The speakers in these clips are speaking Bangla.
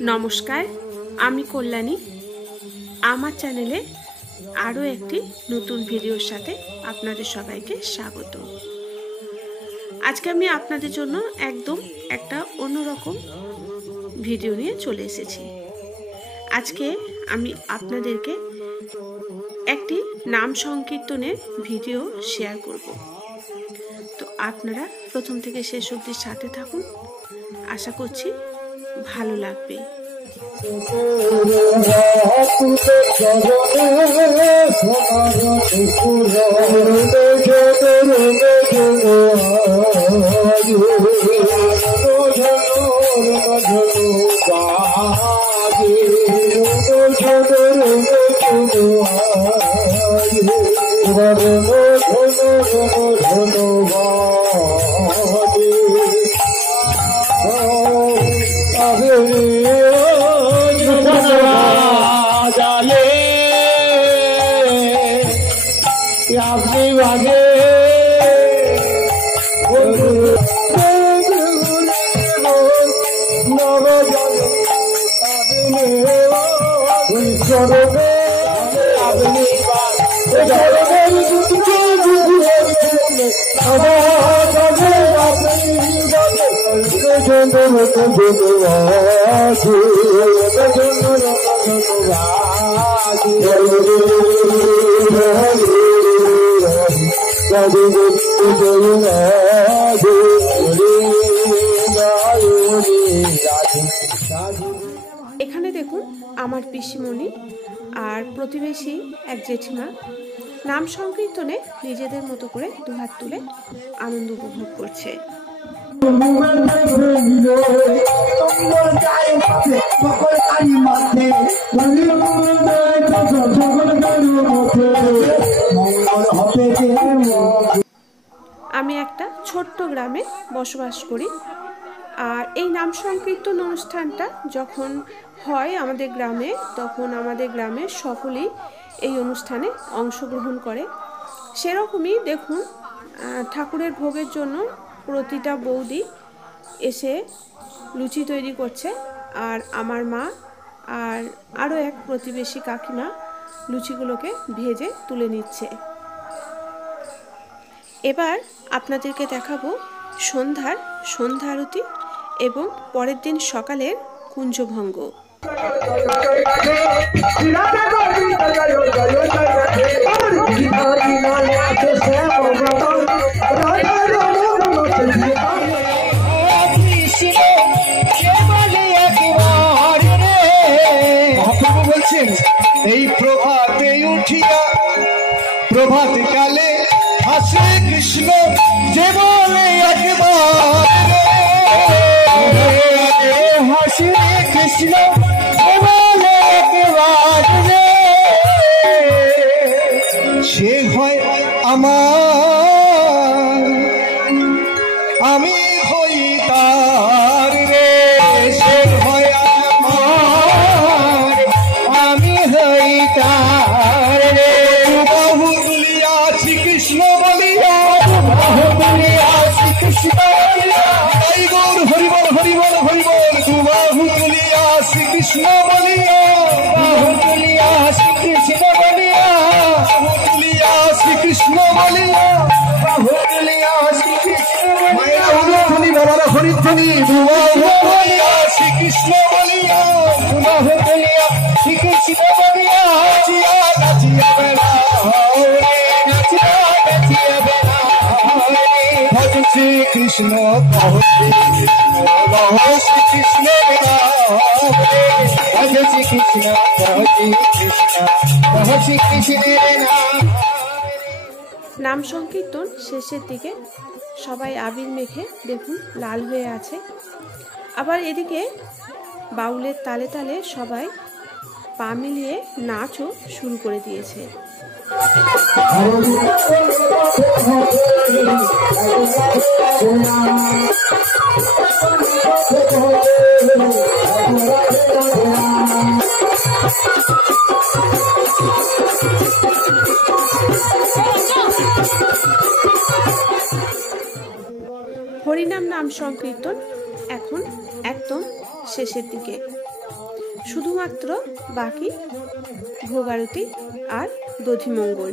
नमस्कार आमी कल्याणी आमार चैनेले आरो एकटी नतून भिडियोर साथे आपनादेर सबाइके स्वागत। आज के आमी आपनादेर जोन्नो एकदम एकटा अन्यरकम भिडियो निये चले एसेछि। आजके आमी आपनादेरके एकटी नाम संकीर्तनेर भिडियो शेयर करब। तो आपनारा प्रथम थेके शेष अब्दि साथे थाकुन, आशा करछि ভালো লাগবে। এখানে দেখুন আমার পিসিমণি আর প্রতিবেশী এক জেঠিমা নাম সংকীর্তনে নিজেদের মতো করে দুহাত তুলে আনন্দ উপভোগ করছে। আমি একটা ছোট্ট গ্রামে বসবাস করি আর এই নাম সংকীর্তন অনুষ্ঠানটা যখন হয় আমাদের গ্রামে, তখন আমাদের গ্রামের সকলেই এই অনুষ্ঠানে অংশগ্রহণ করে। সেরকমই দেখুন ঠাকুরের ভোগের জন্য প্রতিটা বৌদি এসে লুচি তৈরি করছে আর আমার মা আর আরও এক প্রতিবেশী কাকিমা লুচিগুলোকে ভেজে তুলে নিচ্ছে। এবার আপনাদেরকে দেখাবো সন্ধ্যা আরতি এবং পরের দিন সকালের কুঞ্জভঙ্গ। বলছেন এই প্রভাতে উঠিয়া প্রভাত কালে হাসে কৃষ্ণ যে বলে একবার হাসে কৃষ্ণ যে বলে একবার সে হয় আমার আমি হই তার রে, সে হয় আমার আমি হই তার রে। বাহু তুলিয়াছি কৃষ্ণ বলিয়া, বাহু তুলিয়াছি কৃষ্ণ বলিয়া, তাই গৌর হরিবল হরিবল হরিবল। বাহু তুলিয়াছি কৃষ্ণ বলিয়া, বাহু তুলিয়াছি কৃষ্ণ বলিয়া, বাহু তুলিয়াছি কৃষ্ণ বলিয়া, বাহু তুলিয়াছি কৃষ্ণ বলিয়া। হরিধ্বনি বাবারা হরিধ্বনি। বাহু তুলিয়াছি কৃষ্ণ বলিয়া, বাহু তুলিয়াছি কৃষ্ণ বলিয়া। নাচিয়া নাচিয়া বেড়া নাচিয়া নাচিয়া বেড়া ভজ শ্রী কৃষ্ণ কহ শ্রী কৃষ্ণ কহ শ্রী কৃষ্ণ বেড়া ভজ শ্রী কৃষ্ণ কহ শ্রী কৃষ্ণ কহ শ্রী কৃষ্ণের নাম। নাম সংকীর্তন শেষের দিকে সবাই আবির মেখে দেখুন লাল হয়ে আছে। আবার এদিকে বাউলের তালে তালে সবাই পা মিলিয়ে নাচও শুরু করে দিয়েছে। হরিনাম নাম সংকীর্তন এখন একদম শেষের দিকে। শুধুমাত্র বাকি ভোগ আরতি আর দধিমঙ্গল।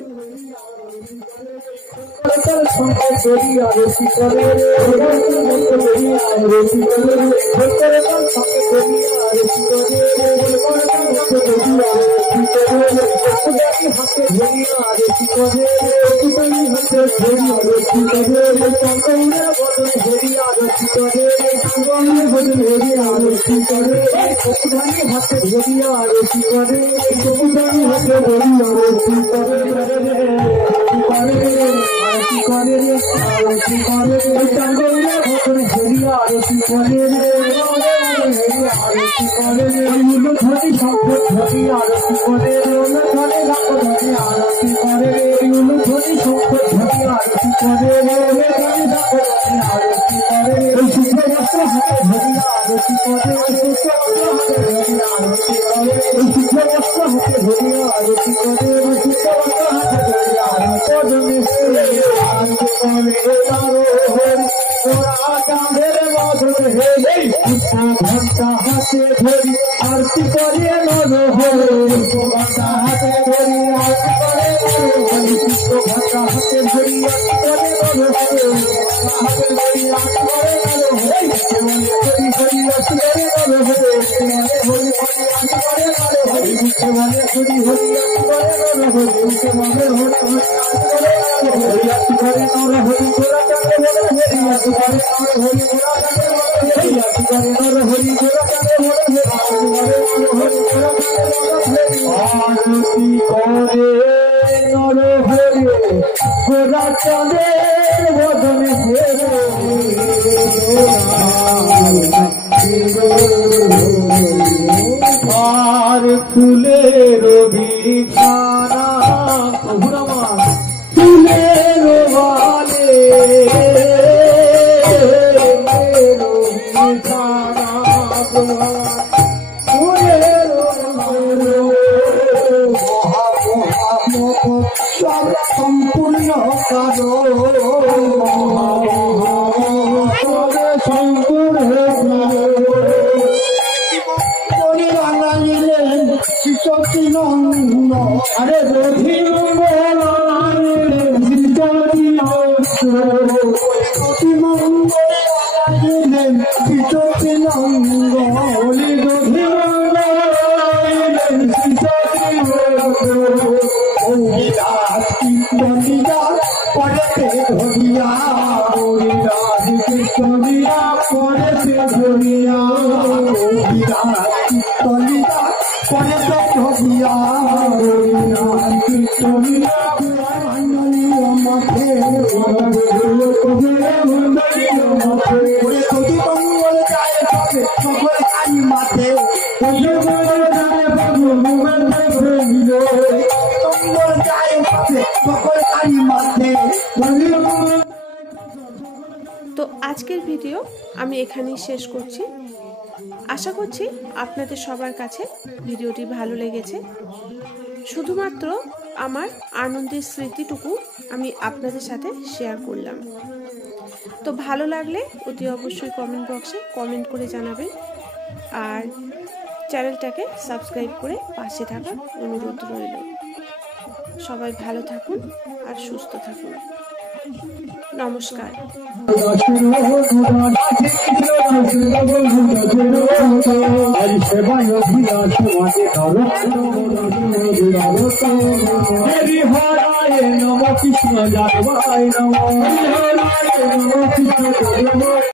আর ফুলের বিছানা ফুলের বালে সম্পূর্ণ কারো আরে তো আজকের ভিডিও আমি এখানেই শেষ করছি। আশা করছি আপনাদের সবার কাছে ভিডিওটি ভালো লেগেছে। শুধুমাত্র আমার আনন্দের স্মৃতিটুকু আমি আপনাদের সাথে শেয়ার করলাম। তো ভালো লাগলে অতি অবশ্যই কমেন্ট বক্সে কমেন্ট করে জানাবেন, আর চ্যানেলটাকে সাবস্ক্রাইব করে পাশে থাকার অনুরোধ রইল। সবাই ভালো থাকুন আর সুস্থ থাকুন। নমস্কার। কৃষ্ণ